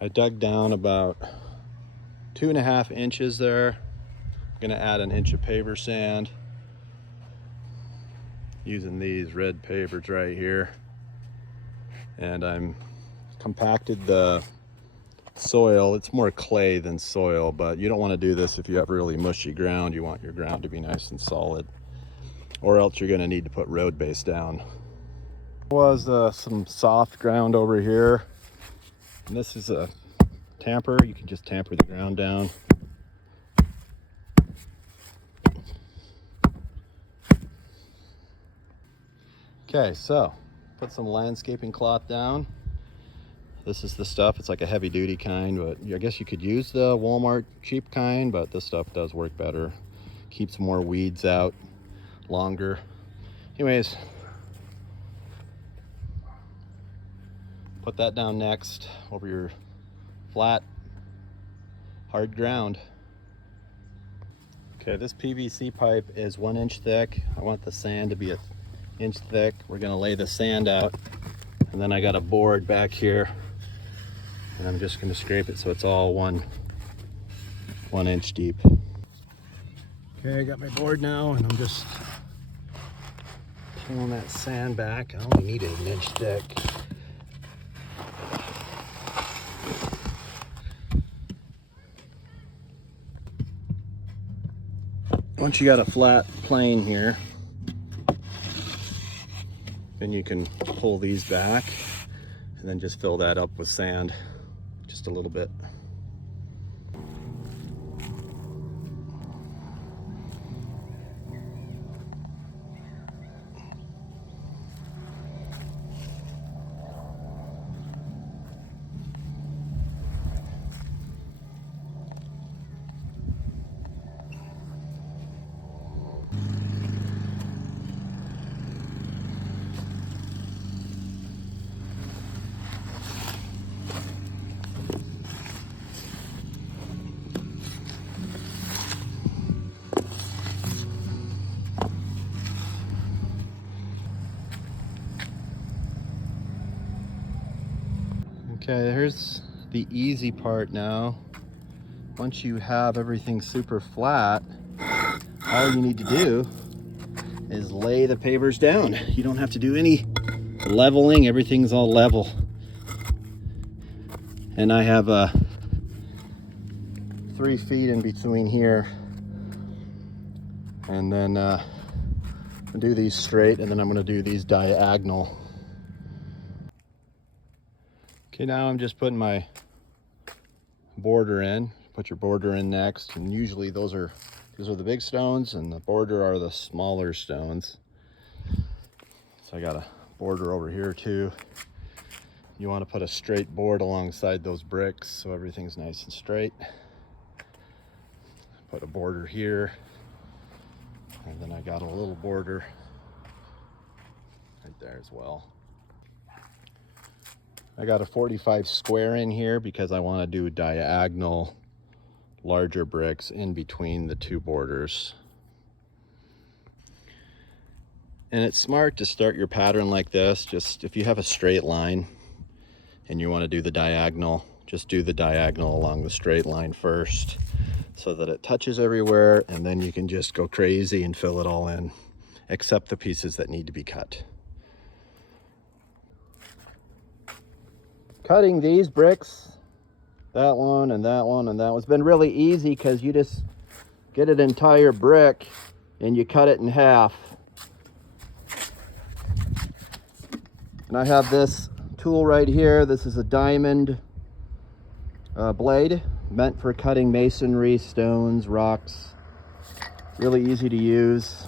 I dug down about 2.5 inches there. I'm gonna add an inch of paver sand using these red pavers right here. And I'm compacted the soil. It's more clay than soil, but you don't want to do this if you have really mushy ground. You want your ground to be nice and solid, or else you're going to need to put road base down. There was some soft ground over here, and this is a tamper. You can just tamper the ground down. Okay, so put some landscaping cloth down. This is the stuff. It's like a heavy duty kind, but I guess you could use the Walmart cheap kind, but this stuff does work better. Keeps more weeds out longer. Anyways, put that down next over your flat, hard ground. Okay, this PVC pipe is 1 inch thick. I want the sand to be an inch thick. We're gonna lay the sand out, and then I got a board back here, and I'm just gonna scrape it so it's all one inch deep. Okay, I got my board now, and I'm just pulling that sand back. I only need it 1 inch thick. Once you got a flat plane here, then you can pull these back and then just fill that up with sand, just a little bit. Okay, here's the easy part now. Once you have everything super flat, all you need to do is lay the pavers down. You don't have to do any leveling, everything's all level. And I have 3 feet in between here. And then I'll do these straight, and then I'm gonna do these diagonal. Okay, now I'm just putting my border in. Put your border in next, and usually these are the big stones, and the border are the smaller stones. So I got a border over here too. You want to put a straight board alongside those bricks so everything's nice and straight. Put a border here, and then I got a little border right there as well. I got a 45 square in here because I want to do diagonal larger bricks in between the two borders. And it's smart to start your pattern like this. Just if you have a straight line and you want to do the diagonal, just do the diagonal along the straight line first so that it touches everywhere, and then you can just go crazy and fill it all in, except the pieces that need to be cut. Cutting these bricks, that one and that one and that one's been really easy because you just get an entire brick and you cut it in half. And I have this tool right here. This is a diamond blade meant for cutting masonry, stones, rocks. Really easy to use.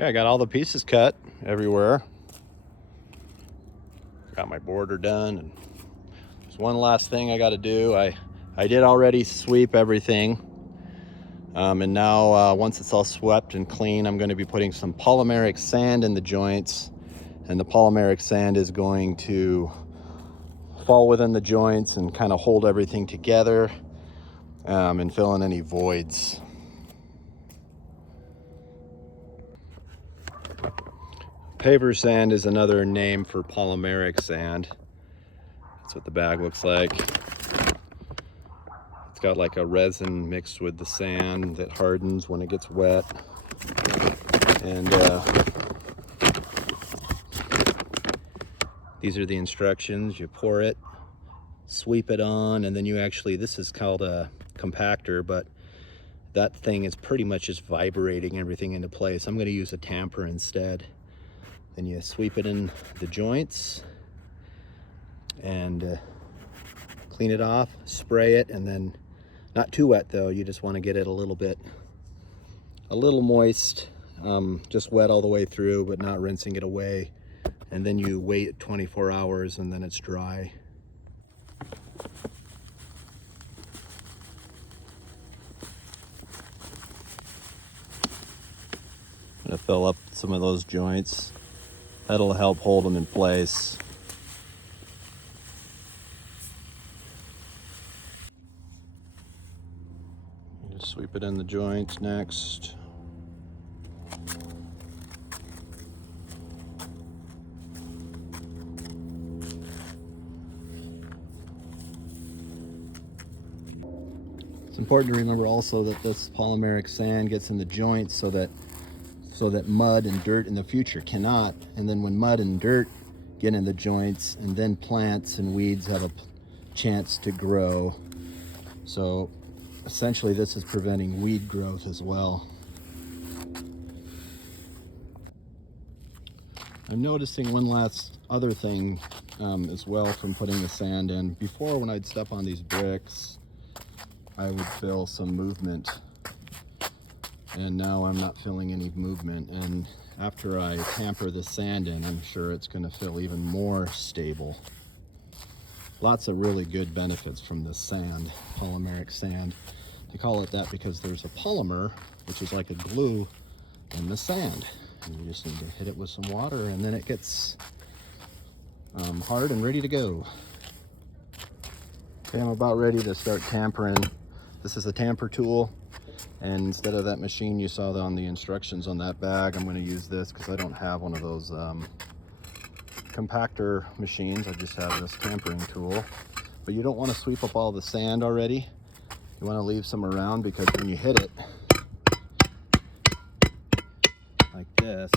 Okay, I got all the pieces cut everywhere. Got my border done, and there's one last thing I got to do. I did already sweep everything, and now once it's all swept and clean, I'm going to be putting some polymeric sand in the joints, and the polymeric sand is going to fall within the joints and kind of hold everything together, and fill in any voids. Paver sand is another name for polymeric sand. That's what the bag looks like. It's got like a resin mixed with the sand that hardens when it gets wet. And these are the instructions. You pour it, sweep it on, and then you actually, this is called a compactor, but that thing is pretty much just vibrating everything into place. I'm going to use a tamper instead. Then you sweep it in the joints and clean it off, spray it, and then not too wet though. You just want to get it a little moist, just wet all the way through, but not rinsing it away. And then you wait 24 hours and then it's dry. I'm gonna fill up some of those joints. That'll help hold them in place. Just sweep it in the joints next. It's important to remember also that this polymeric sand gets in the joints so that mud and dirt in the future cannot. And then when mud and dirt get in the joints, and then plants and weeds have a chance to grow. So essentially this is preventing weed growth as well. I'm noticing one last other thing as well from putting the sand in. Before, when I'd step on these bricks, I would feel some movement, and now I'm not feeling any movement. And after I tamper the sand in, I'm sure it's going to feel even more stable. Lots of really good benefits from this sand, polymeric sand. They call it that because there's a polymer, which is like a glue, in the sand. And you just need to hit it with some water, and then it gets hard and ready to go. Okay, I'm about ready to start tampering. This is a tamper tool. And instead of that machine you saw on the instructions on that bag, I'm going to use this because I don't have one of those compactor machines. I just have this tampering tool. But you don't want to sweep up all the sand already. You want to leave some around, because when you hit it like this,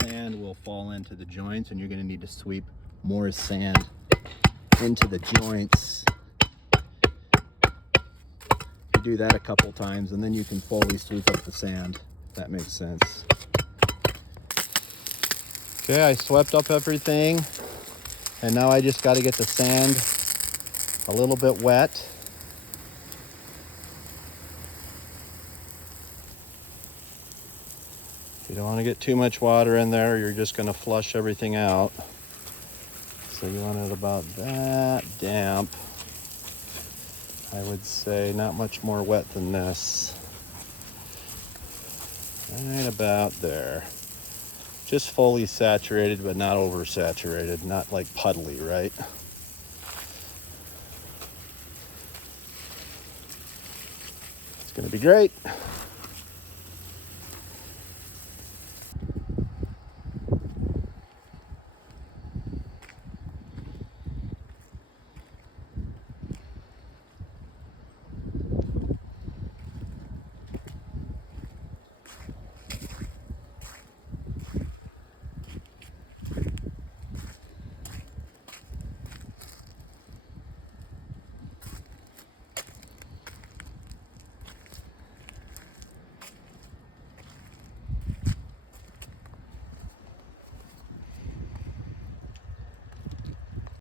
sand will fall into the joints, and you're going to need to sweep more sand into the joints. Do that a couple times, and then you can fully sweep up the sand, if that makes sense. Okay, I swept up everything, and now I just got to get the sand a little bit wet. You don't want to get too much water in there, you're just going to flush everything out. So you want it about that damp. I would say not much more wet than this. Right about there. Just fully saturated, but not oversaturated, not like puddly, right? It's gonna be great.